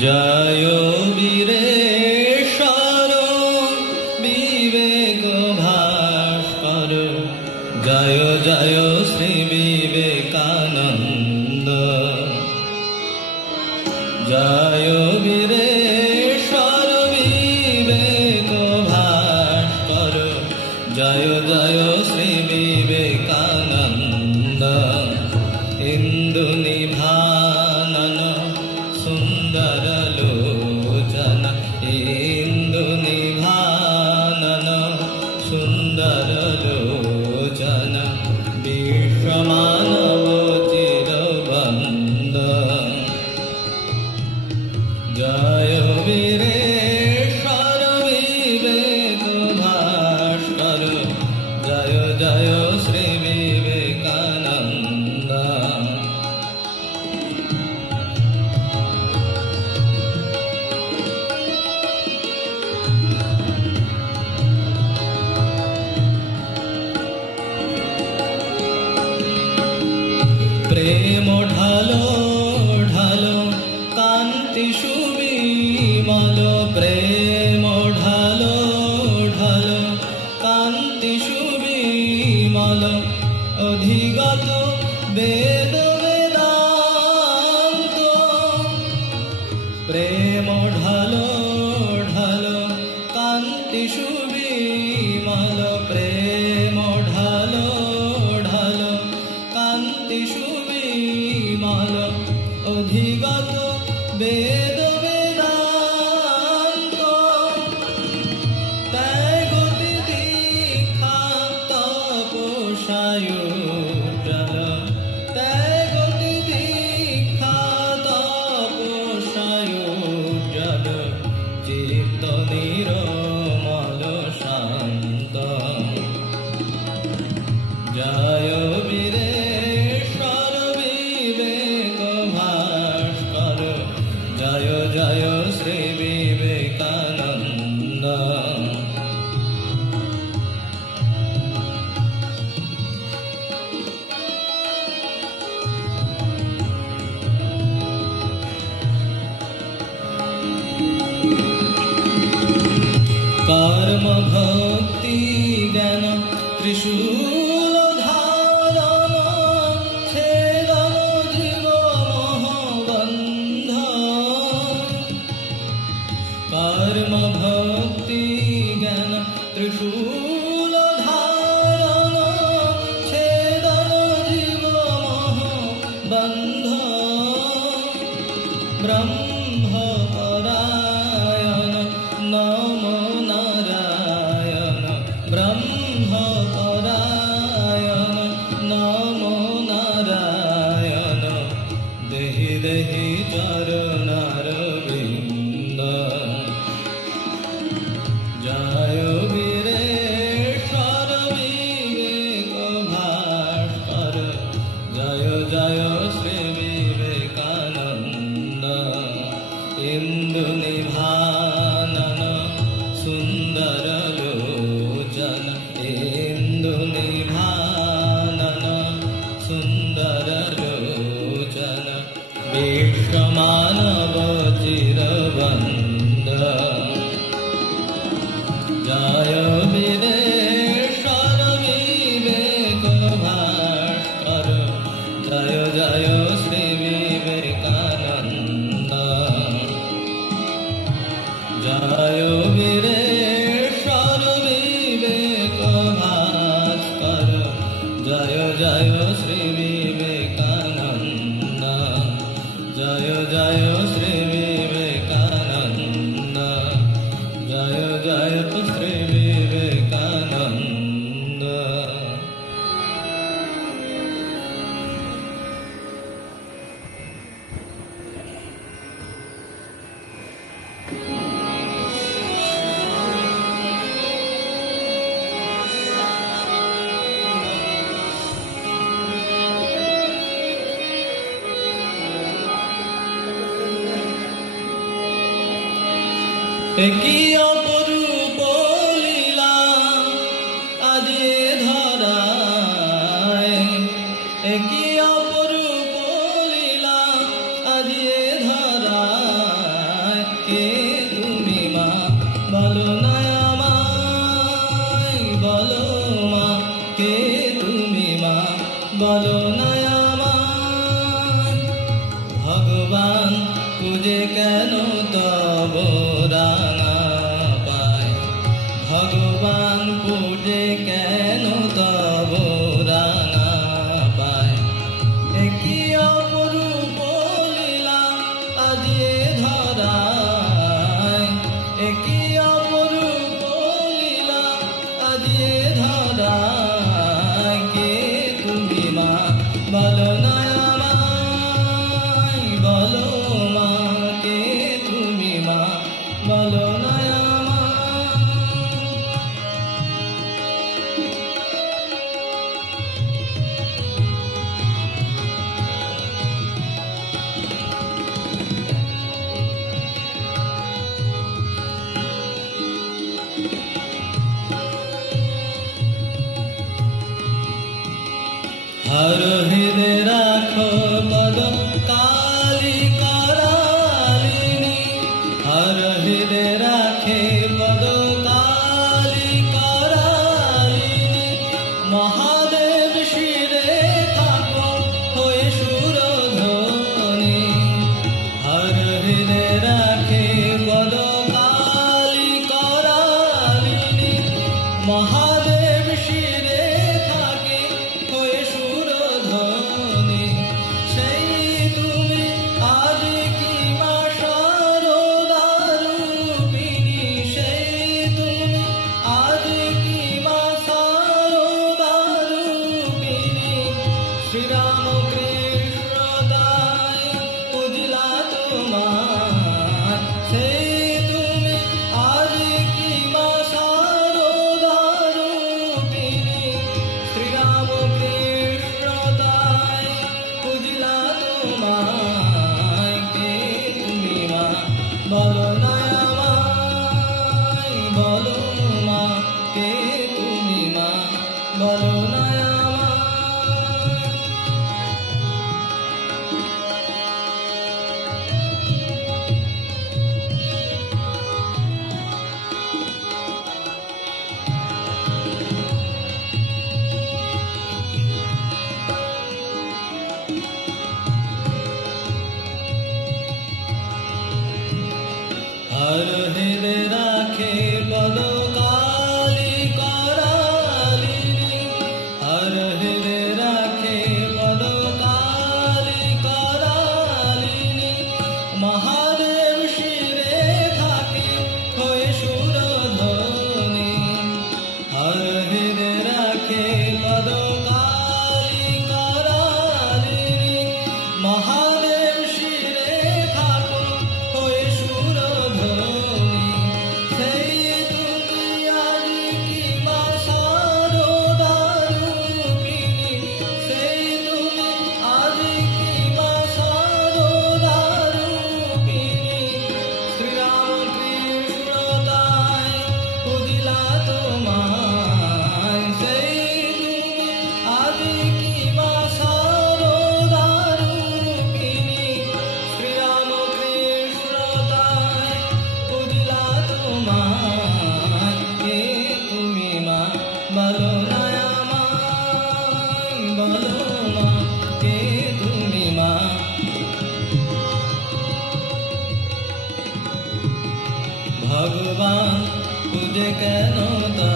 জয় বীরেশ্বর বিবেক ভাস্কর, জয় জয় শ্রী বিবেকানন্দ। জয় বীরেশ্বর বিবেক ভাস্কর, জয় জয় শ্রী বিবেকানন্দ। ইন্দু নিভানন সুন্দর লোচন, ইন্দু নিভানন সুন্দর লোচন, বিশ্বমানব চিরবন্দ। জয় বীরেশ্বর বিবেক ভাস্কর, জয় জয় শ্রী বিবেকানন্দ। প্রেম ঢালো ঢালো কান্তি সুবিমল, প্রেম ঢালো ঢালো কান্তি সুবিমল, অধিগত বেদ বেদান্ত। প্রেম ঢালো ঢালো কান্তি সুবিমল, প্রেম ঢালো ঢালো কান্তি সুবিমল, অধিগত বেদ বেদান্ত। ত্যাগ তিতিক্ষা তপসায়ুজ্জ্বল, ত্যাগ তিতিক্ষা তপসায়ুজ্জ্বল, চিত্ত নিরমল শান্ত। জয় বীরেশ্বর বিবেক ভাস্কর, জয় জয় শ্রী বিবেকানন্দ। কর্ম ভক্তি জ্ঞান ত্রিশূল ধারণ, ছেদন জীব মোহবন্ধ। কর্ম ভক্তি জ্ঞান ত্রিশূল ধারণ, ছেদন জীব মোহবন্ধ। ব্রহ্ম পরায়ণ নমো নারায়ণ, ব্রহ্ম পরায়ণ নমো নারায়ণ, দেহি দেহি চরণারবিন্দ। জয় বীরেশ্বর বিবেক ভাস্কর, জয় জয় শ্রী বিবেকানন্দ। ইন্দু নিভানন সুন্দর লোচন, ইন্দু নিভানন সুন্দর লোচন, বিশ্বমানব চিরবন্দ। জয় বীরেশ্বর বিবেক ভাস্কর, জয় জয় শ্রী বিবেকানন্দ। জয় বীরেশ্বর বিবেক ভাস্কর, জয় জয় শ্রী বিবেকানন্দ। জয় জয় শ্রী বিবেকানন্দ, জয় জয় শ্রী বিবেকানন্দ। কি অপরূপ লীলা আজে ধরায়, কি অপরূপ লীলা আজে ধরায়। ভগবান পুজে কেন তব রাঙা পায়, ভগবান পুজে কেন তব রাঙা পায়। কি অপরূপ লীলা আজি এ ধরায়, কি অপরূপ লীলা আজি এ ধরায়। কে তুমি মা বলো না আমায়, বলো মা কে তুমি মা বলো না আমায়। हर हृदय राखो पद काली करालिनी, हर हृदय राखे पद काली करालिनी। महादेव शिरे थाको होए सुरध्वनि, हर हृदय राखे पद काली करालिनी। महादेव शिरे থাকে হয়ে সুরধ্বনি, সেই তুমি আজ কি মা শারদা রূপিণী, সেই তুমি আজ কি মা শারদা রূপিণী। শ্রীরাম কৃষ্ণ তাই পুজলা তোমার, সেই তুমি আজ কি মা শারদা রূপিণী। শ্রীরাম কৃষ্ণ তাই পুজলা তোমায়, কে তুমি মা বলো না আমায়, বলো মা কে তুমি মা বলো না আমায়। हर हृदय राखे पद काली करालिनी, हर हृदय राखे पद काली करालिनी। महादेव शिरे থাকে হয়ে সুরধ্বনি, हर हृदय राखे पद काली करालिनी। महादेव शिरे থাকো হয়ে সুরধ্বনি, সেই তুমি আজ কি মা শারদা রূপিণী, সেই তুমি আজ কি মা শারদা রূপিণী। শ্রীরাম কৃষ্ণ তাই পুজলা তোমায়, সেই তুমি আজ কি মা শারদা রূপিণী। শ্রীরাম কৃষ্ণ তাই পুজলা তোমায়, কে তুমি মা বলো না আমায়, বলো মা কে তুমি মা। ভগবান পুজে কেন তা